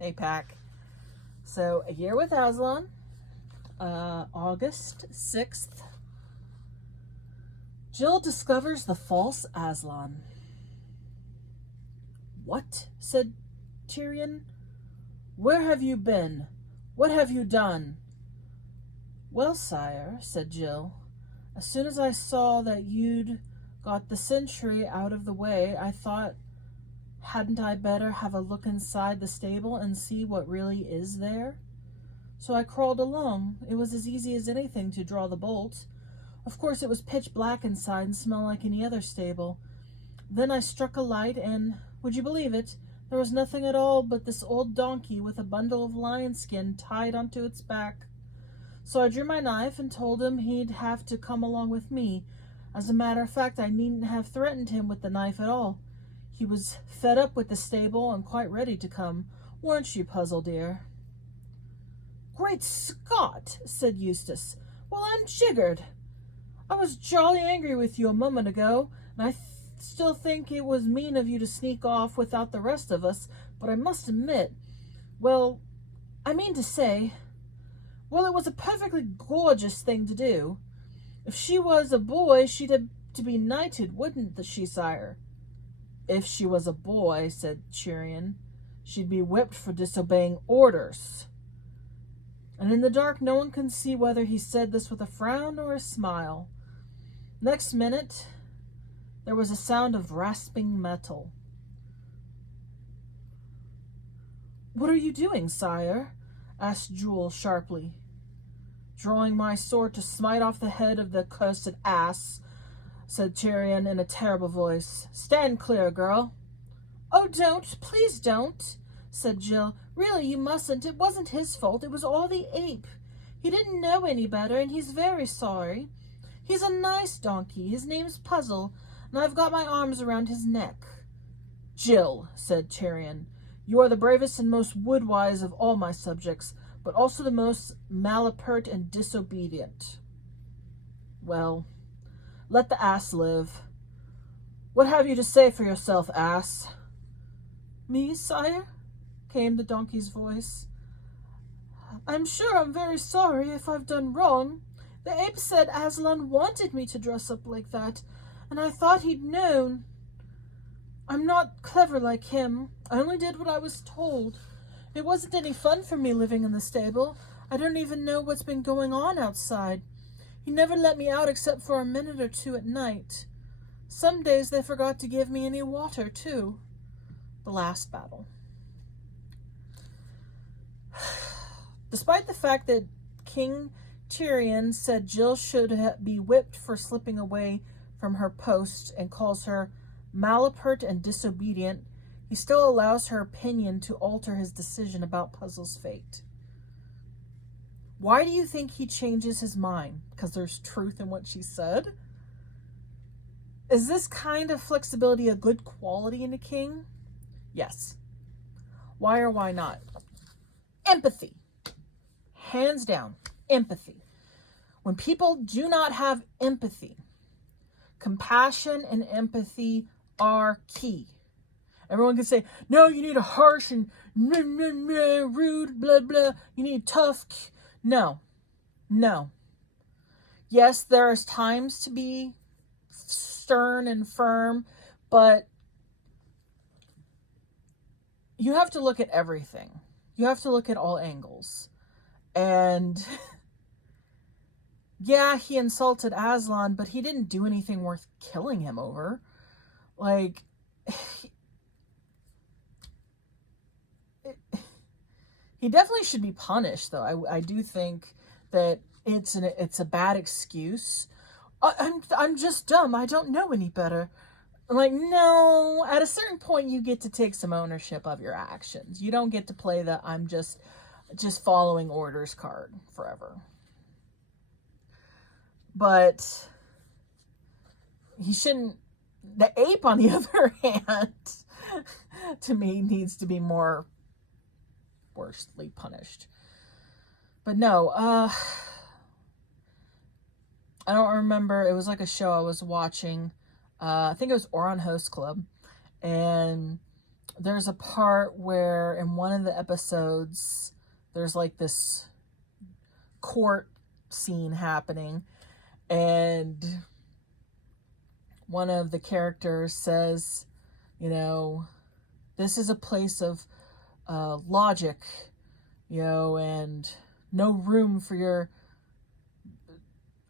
APAC. So, A Year with Aslan, August 6th. Jill discovers the false Aslan. What? Said Tyrion. Where have you been? What have you done? Well, sire, said Jill, as soon as I saw that you'd got the sentry out of the way, I thought, hadn't I better have a look inside the stable and see what really is there? So I crawled along. It was as easy as anything to draw the bolt. Of course, it was pitch black inside and smelled like any other stable. Then I struck a light and, would you believe it, there was nothing at all but this old donkey with a bundle of lion skin tied onto its back. So I drew my knife and told him he'd have to come along with me. As a matter of fact, I needn't have threatened him with the knife at all. He was fed up with the stable and quite ready to come. Weren't you, Puzzle dear? Great Scott, said Eustace. Well, I'm jiggered. I was jolly angry with you a moment ago, and I still think it was mean of you to sneak off without the rest of us, but I must admit, well, I mean to say, well, it was a perfectly gorgeous thing to do. If she was a boy, she'd have to be knighted, wouldn't she, sire? If she was a boy, said Tyrion, she'd be whipped for disobeying orders. And in the dark, no one can see whether he said this with a frown or a smile. Next minute, there was a sound of rasping metal. What are you doing, sire? Asked Jewel sharply. Drawing my sword to smite off the head of the cursed ass, said Tyrion in a terrible voice. Stand clear, girl. Oh, don't, please don't, said Jill. Really, you mustn't. It wasn't his fault. It was all the ape. He didn't know any better, and he's very sorry. He's a nice donkey. His name's Puzzle, and I've got my arms around his neck. Jill, said Tyrion, you are the bravest and most woodwise of all my subjects, but also the most malapert and disobedient. Well, let the ass live. What have you to say for yourself, ass? Me, sire? Came the donkey's voice. I'm sure I'm very sorry if I've done wrong. The ape said Aslan wanted me to dress up like that, and I thought he'd known. I'm not clever like him. I only did what I was told. It wasn't any fun for me living in the stable. I don't even know what's been going on outside. He never let me out except for a minute or two at night. Some days they forgot to give me any water, too. The last battle. Despite the fact that King Tyrion said Jill should be whipped for slipping away from her post and calls her malapert and disobedient, he still allows her opinion to alter his decision about Puzzle's fate. Why do you think he changes his mind? Because there's truth in what she said? Is this kind of flexibility a good quality in a king? Yes. Why or why not? Empathy. Hands down, empathy. When people do not have empathy, compassion and empathy are key. Everyone can say, no, you need a harsh and rude, blah, blah. You need tough. No. Yes, there is times to be stern and firm, but you have to look at everything. You have to look at all angles. And yeah, he insulted Aslan, but he didn't do anything worth killing him over. Like, he definitely should be punished, though. I do think that it's a bad excuse. I'm just dumb. I don't know any better. Like, no, at a certain point, you get to take some ownership of your actions. You don't get to play the I'm just following orders card forever. But he shouldn't. The ape, on the other hand, to me, needs to be more worstly punished. But no, I don't remember. It was like a show I was watching. I think it was Oron Host Club. And there's a part where in one of the episodes, there's like this court scene happening, and one of the characters says, you know, this is a place of logic, you know, and no room for your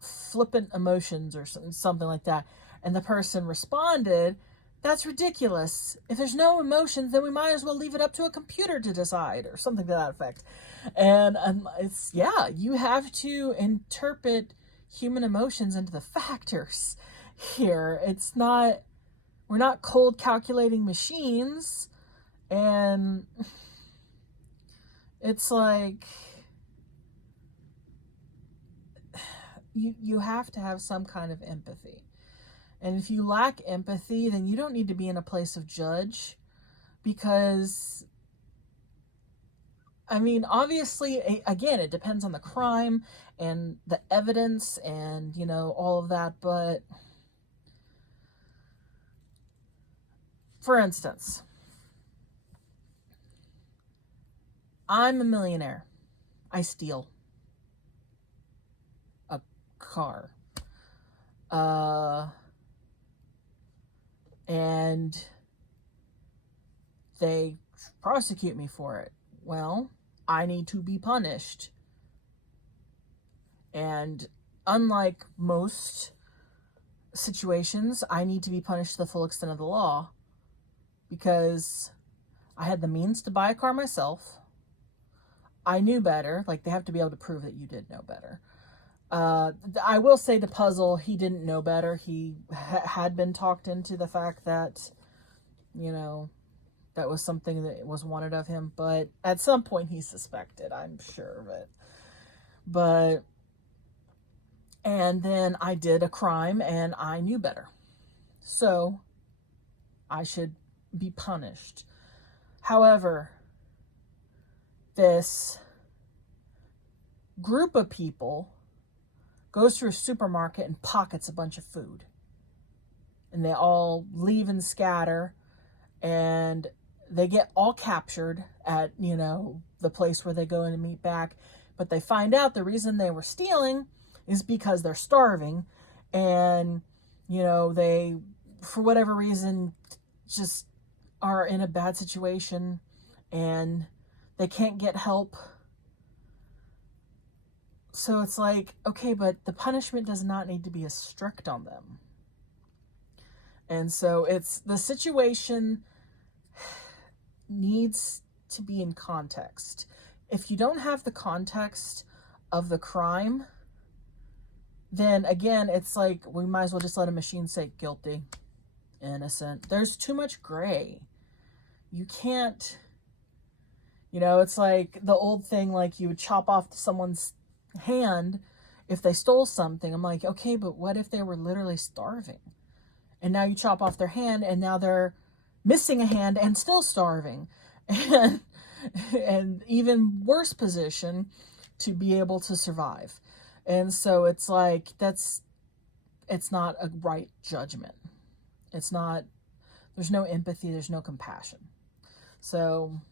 flippant emotions or something like that. And the person responded, that's ridiculous. If there's no emotions, then we might as well leave it up to a computer to decide, or something to that effect. And it's, yeah, you have to interpret human emotions into the factors here. It's not, we're not cold calculating machines. And it's like, you have to have some kind of empathy. And if you lack empathy, then you don't need to be in a place of judge, because, I mean, obviously, again, it depends on the crime and the evidence and, you know, all of that. But for instance, I'm a millionaire. I steal a car. And they prosecute me for it. Well, I need to be punished. And unlike most situations, I need to be punished to the full extent of the law, because I had the means to buy a car myself. I knew better. Like, they have to be able to prove that you did know better. I will say to Puzzle, he didn't know better. He had been talked into the fact that, you know, that was something that was wanted of him. But at some point he suspected, I'm sure of it. But, and then I did a crime and I knew better. So I should be punished. However, this group of people goes through a supermarket and pockets a bunch of food. And they all leave and scatter, and they get all captured at, you know, the place where they go in and meet back. But they find out the reason they were stealing is because they're starving, and, you know, they, for whatever reason, just are in a bad situation and they can't get help. So it's like, okay, but the punishment does not need to be as strict on them. And so it's, the situation needs to be in context. If you don't have the context of the crime, then again, it's like, we might as well just let a machine say guilty, innocent. There's too much gray. You can't, you know, it's like the old thing, like you would chop off someone's hand if they stole something. I'm like, okay, but what if they were literally starving? And now you chop off their hand and now they're missing a hand and still starving. And even worse position to be able to survive. And so it's like, it's not a right judgment. It's not, there's no empathy, there's no compassion. So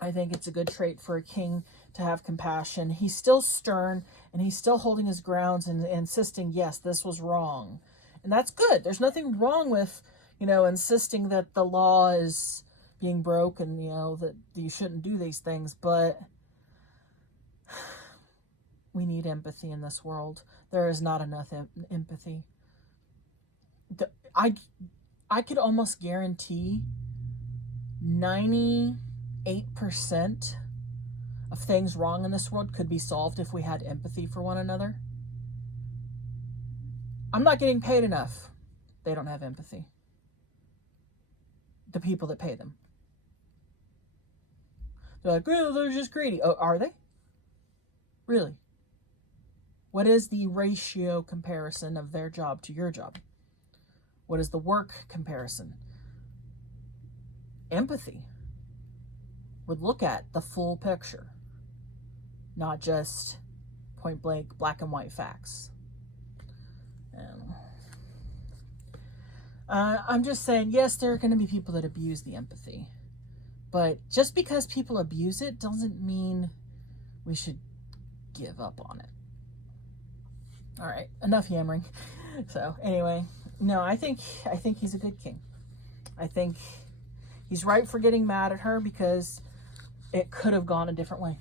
I think it's a good trait for a king to have compassion. He's still stern and he's still holding his grounds and insisting, yes, this was wrong. And that's good. There's nothing wrong with, you know, insisting that the law is being broken, you know, that you shouldn't do these things. But we need empathy in this world. There is not enough empathy. I could almost guarantee 98% of things wrong in this world could be solved if we had empathy for one another. I'm not getting paid enough. They don't have empathy. The people that pay them. They're like, well, they're just greedy. Oh, are they? Really? What is the ratio comparison of their job to your job? What is the work comparison? Empathy would look at the full picture, not just point blank black and white facts. I'm just saying, yes, there are going to be people that abuse the empathy. But just because people abuse it doesn't mean we should give up on it. All right, enough yammering. So anyway, no, I think he's a good king. I think he's right for getting mad at her because it could have gone a different way.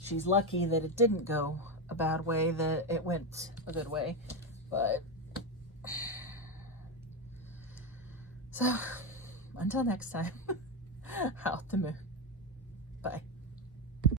She's lucky that it didn't go a bad way, that it went a good way. But so until next time, out the moon.